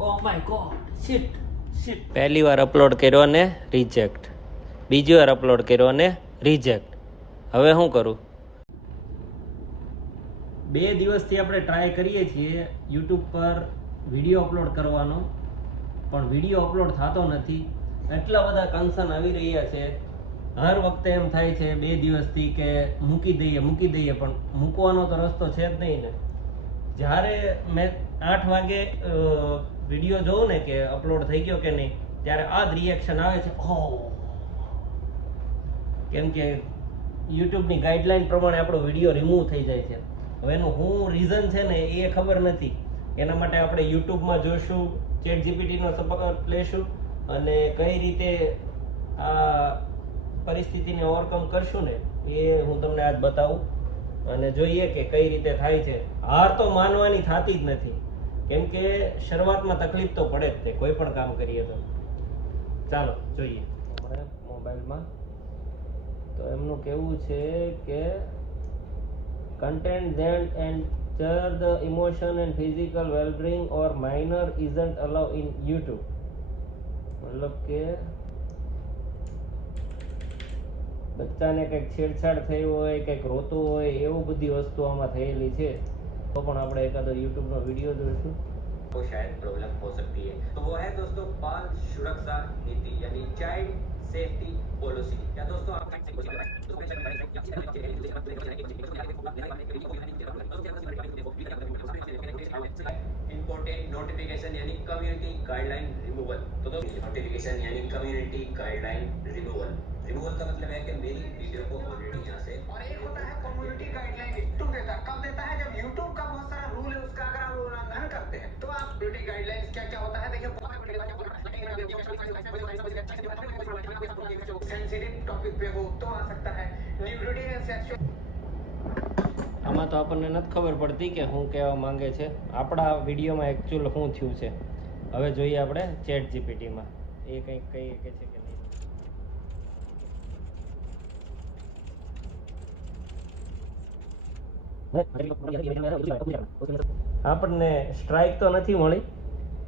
O my god shit shit પહેલી વાર upload કર્યો ને રિજેક્ટ બીજી વાર અપલોડ કર્યો ને રિજેક્ટ હવે શું કરું? બે દિવસથી આપણે ટ્રાય કરીએ છીએ યુટ્યુબ પર વીડિયો અપલોડ કરવાનો. પણ વીડિયો અપલોડ થતો નથી. એટલા બધા કન્સર્ન આવી રહ્યા છે. હર વખતે એમ થાય છે બે દિવસથી કે મૂકી દઈએ મૂકી દઈએ પણ મૂકવાનો તો રસ્તો છે જ નહીં ને. જ્યારે મેં આઠ વાગે વીડિયો જોઉં ને કે અપલોડ થઈ ગયો કે નહીં, ત્યારે આ જ રિએક્શન આવે છે. ઓ કેમ કે યુટ્યુબની ગાઈડલાઈન પ્રમાણે આપણો વીડિયો રિમૂવ થઈ જાય છે. હવે એનું શું રીઝન છે ને એ ખબર નથી. એના માટે આપણે યુટ્યુબમાં જોઈશું ચેટ જીપીટીનો સપોર્ટ લેશું અને કઈ રીતે આ પરિસ્થિતિને ઓવરકમ કરશું ને એ હું તમને આજ બતાવું. અને જોઈએ કે કઈ રીતે થાય છે. હાર તો માનવાની થતી જ નથી. કેમ કે શરૂઆતમાં તકલીફ તો પડે જ તે, કોઈ પણ કામ કરીએ તો. ચાલો, જોઈએ. મોબાઈલમાં. તો એમનું કેવું છે કે content then endanger the emotion and physical wellbeing or minor isn't allowed in YouTube મતલબ કે બચ્ચાને કંઈક છેડછાડ થઈ હોય, કંઈક રોતું હોય, એવું બધી વસ્તુ આમાં થયેલી છે. તો પણ આપણે એકાદો યુટ્યુબનો વિડીયો જોઈશું को शायद प्रॉब्लम हो सकती है तो वो है दोस्तों बाल सुरक्षा नीति यानी चाइल्ड सेफ्टी पॉलिसी या दोस्तों आप इम्पोर्टेंट नोटिफिकेशन यानी कम्युनिटी गाइडलाइन रिमूवल तो दोस्तों नोटिफिकेशन यानी कम्युनिटी गाइडलाइन रिमूवल रिमूवल का मतलब है कि मेरी वीडियो को ऑलरेडी यहाँ से और एक होता है कम्युनिटी गाइडलाइन यूट्यूब देता है कब देता है जब यूट्यूब આમાં તો આપણને નથી ખબર પડતી કે શું કહેવા માંગે છે. આપણા વિડીયોમાં એકચ્યુઅલ શું થયું છે. હવે જોઈએ આપણે ચેટ જીપીટીમાં એ કંઈક કહીએ કે છે કે નહીં? આપણને સ્ટ્રાઇક તો નથી મળી.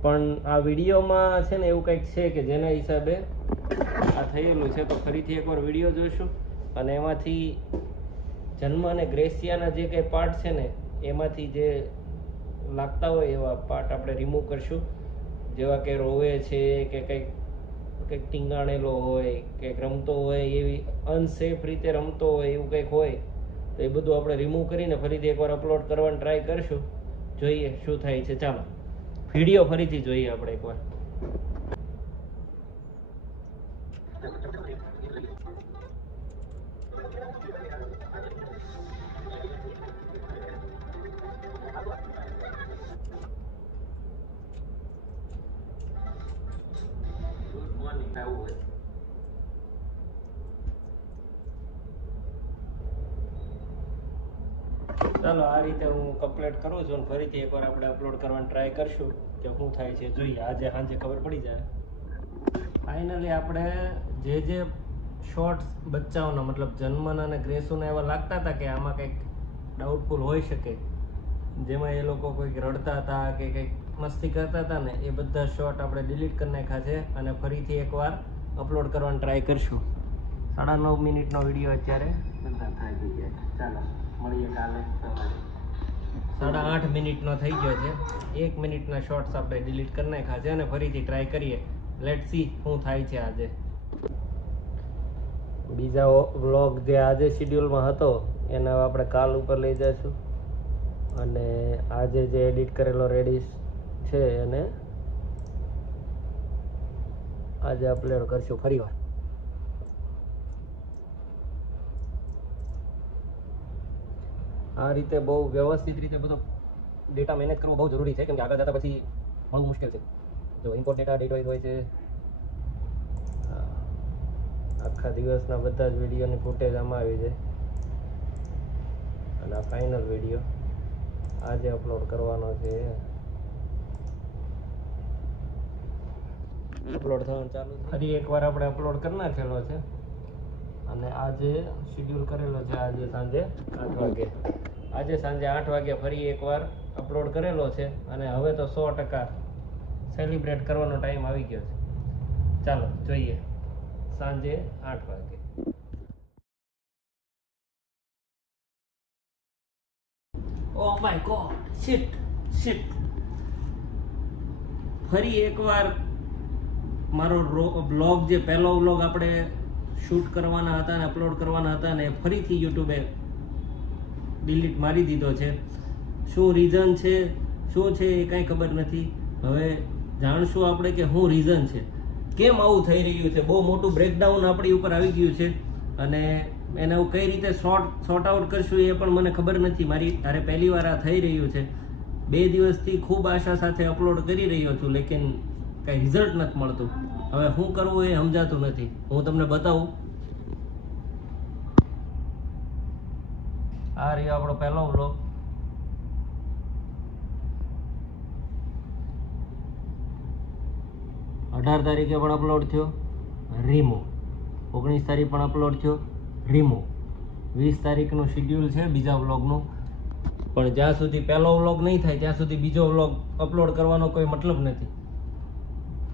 પણ આ વિડીયોમાં છે ને એવું કંઈક છે કે જેના હિસાબે આ થયેલું છે. તો ફરીથી એકવાર વીડિયો જોઈશું અને એમાંથી જન્મ અને ગ્રેસિયાના જે કંઈ પાર્ટ છે ને, એમાંથી જે લાગતા હોય એવા પાર્ટ આપણે રિમૂવ કરશું. જેવા કે રોવે છે, કે કંઈક કંઈક ટીંગાણેલો હોય, કંઈક રમતો હોય, એવી અનસેફ રીતે રમતો હોય, એવું કંઈક હોય, તો એ બધું આપણે રિમૂવ કરીને ફરીથી એકવાર અપલોડ કરવાની ટ્રાય કરશું. જોઈએ શું થાય છે. ચાલો. વીડિયો ફરીથી જોઈએ આપણે એકવાર. Good morning, ચાલો, આ રીતે હું કમ્પ્લીટ કરું છું અને ફરીથી એકવાર આપણે અપલોડ કરવાની ટ્રાય કરશું કે શું થાય છે. જોઈએ, આજે સાંજે ખબર પડી જાય. ફાઇનલી આપણે જે જે શોર્ટ્સ બચ્ચાઓના, મતલબ જન્મના અને ગ્રેસોના એવા લાગતા હતા કે આમાં કંઈક ડાઉટફુલ હોઈ શકે. જેમાં એ લોકો કોઈક રડતા હતા કે કંઈક મસ્તી કરતા હતા ને, એ બધા શોર્ટ આપણે ડિલીટ કરી નાખ્યા છે અને ફરીથી એકવાર અપલોડ કરવાની ટ્રાય કરશું. સાડા નવ મિનિટનો વીડિયો અત્યારે બધા થઈ ગયા ચાલો મળીએ કાલે સવારે સાડા આઠ મિનિટનો થઈ ગયો છે. એક મિનિટના શોર્ટ્સ આપણે ડિલીટ કરી નાખ્યા છે અને ફરીથી ટ્રાય કરીએ. લેટ સી શું થાય છે આજે. બીજા વ્લોગ જે આજે શિડ્યુલમાં હતો, એને આપણે કાલ ઉપર લઈ જઈશું. અને આજે જે એડિટ કરેલો રેડી છે એને આજે અપલોડ કરશું ફરીવાર. આ રીતે બહુ વ્યવસ્થિત રીતે બધો ડેટા મેનેજ કરવો બહુ જરૂરી છે, કેમ કે આગળ જતાં પછી મળવું મુશ્કેલ છે. જો ઇમ્પોર્ટ ડેટા ડેટવાઇઝ હોય છે આખા દિવસના બધા જ વિડીયોની ફૂટેજ આમાં આવી જાય અને આ ફાઇનલ વીડિયો આજે અપલોડ કરવાનો છે. અપલોડ થવાનું ચાલુ ફરી એકવાર આપણે અપલોડ કરી નાખેલો છે. અને આજે શેડ્યુલ કરેલો છે, આજે સાંજે આઠ વાગે. આજે સાંજે આઠ વાગે ફરી એકવાર અપલોડ કરેલો છે અને હવે તો સો ટકા સેલિબ્રેટ કરવાનો ટાઈમ આવી ગયો છે. ચાલો, જોઈએ. સાંજે આઠ વાગે oh my god shit shit ફરી એકવાર મારો બ્લોગ જે પહેલો બ્લોગ આપણે શૂટ કરવાના હતા ને અપલોડ કરવાના હતા ને એ ફરીથી યુટ્યુબે ડિલીટ મારી દીધો છે. શું રીઝન છે? શું છે એ કાંઈ ખબર નથી. હવે જાણશું આપણે કે શું રીઝન છે. કેમ આવું થઈ રહ્યું છે? બહુ મોટું બ્રેકડાઉન આપણી ઉપર આવી ગયું છે. અને એને હું કઈ રીતે શોર્ટ શોર્ટ આઉટ કરશું એ પણ મને ખબર નથી. મારી તારે પહેલી વાર આ થઈ રહ્યું છે. બે દિવસથી ખૂબ આશા સાથે અપલોડ કરી રહ્યો છું, લેકિન કાંઈ રિઝલ્ટ નથી મળતું. હવે શું કરવું એ સમજાતું નથી. હું તમને બતાવું. આ રહ્યો આપણો પહેલો વ્લોગ અઢાર તારીખે પણ અપલોડ થયો. રીમો. ઓગણીસ તારીખ પણ અપલોડ થયો. રીમો. વીસ તારીખનું શિડ્યુલ છે બીજા વ્લોગનું પણ જ્યાં સુધી પહેલો વ્લોગ નહીં થાય, ત્યાં સુધી બીજો વ્લોગ અપલોડ કરવાનો કોઈ મતલબ નથી.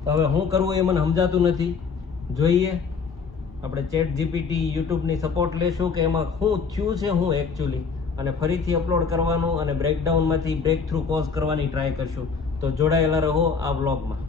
હવે શું કરવું એ મને સમજાતું નથી. જોઈએ. આપણે ચેટ જીપીટી યુટ્યુબની સપોર્ટ લેશું કે એમાં શું થયું છે હું એકચ્યુઅલી અને ફરીથી અપલોડ કરવાનું અને બ્રેકડાઉનમાંથી બ્રેક થ્રુ કોઝ કરવાની ટ્રાય કરશું. તો જોડાયેલા રહો આ વ્લોગમાં